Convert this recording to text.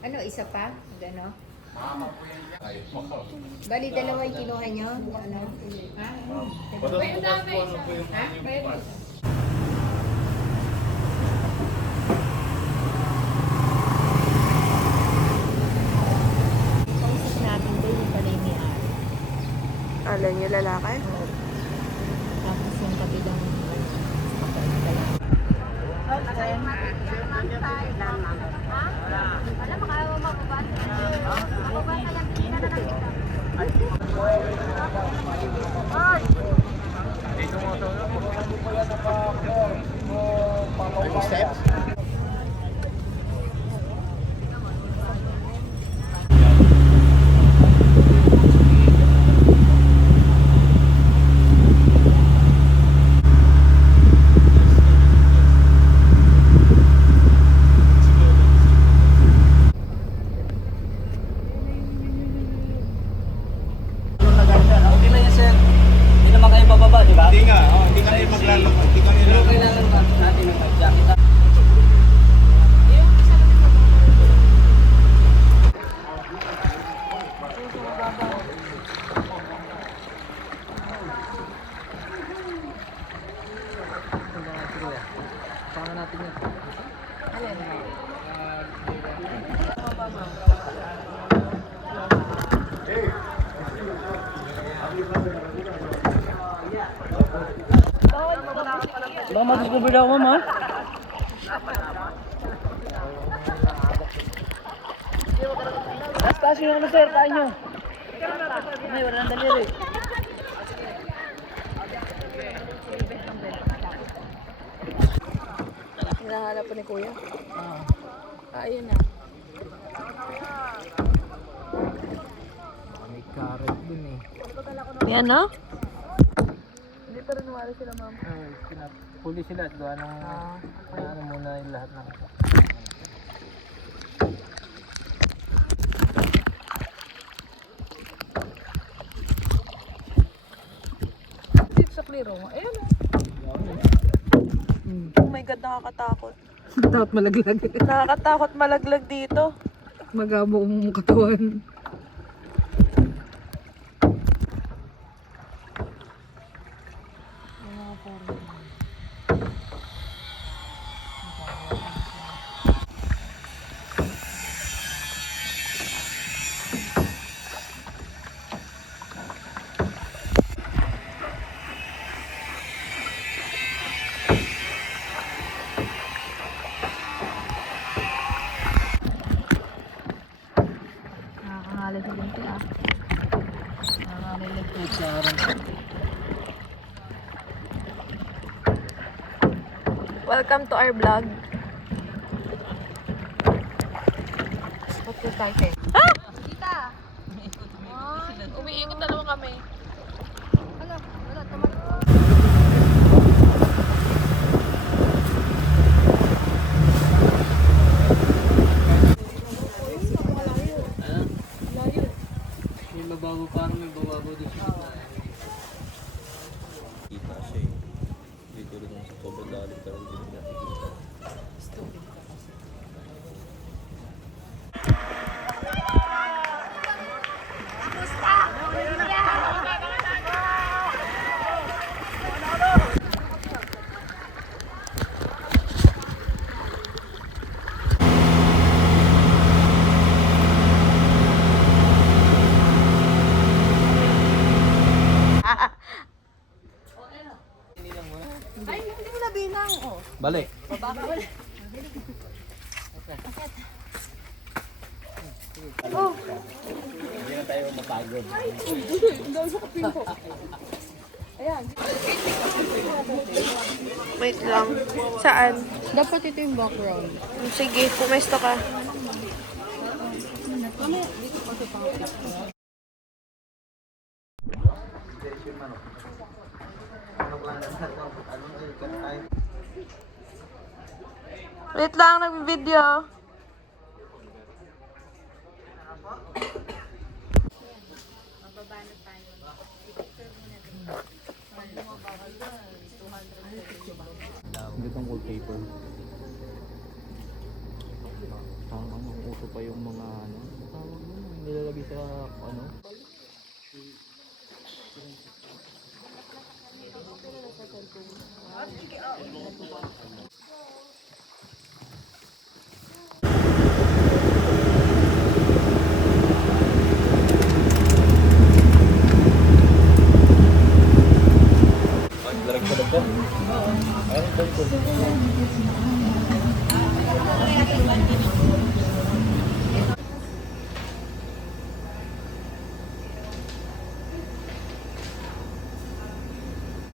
Ano, isa pa? Gano? Bali, dalawa yung kinuha nyo? Ano? Ha? Ha? Natin doon yung pala yung may-ari. Alam niyo lalaki? Tapos yung kabilang steps? Hindi nga, hindi kami maglalakad. Hindi kami kailangan natin ng jacket. Paano natin yan? Baka mag-discover ako, ma'am, ha? Taas nyo naman, sir. Tain nyo. May, wala nang daliri. Hinahanap po ni Kuya. Ayun na. May carrot dun eh. Yan, no? Hindi pa rin nawala sila, ma'am. Huli sila at gawa ng ano muna yung lahat ng Dito sa clear room. Ayun, no? Oh my God, nakakatakot. Dapat malaglag. Nakakatakot malaglag dito. Magamo mong katawan. Nakakangalan sa binti, ah. Nakakangalan po sa arang. Welcome to our vlog. What's your title? Ah! Kita! Umiikot na naman kami. Wala, tumalit. may babago, parang may babago dito sa gitna. Kita siya eh. Dito rin sa sobrang lalim talaga hindi nakikita. Ay, hindi mo na binang. Oh. Balik. Oh. Hindi na tayo mapagod. Ayan. Wait lang. Saan? Dapat ito yung background. Sige, pumesto ka. Wait lang, nag-video. pa yung mga ano, tawag mo, nilalagay sa ano. Larag sa dagdag. Ayun, ito.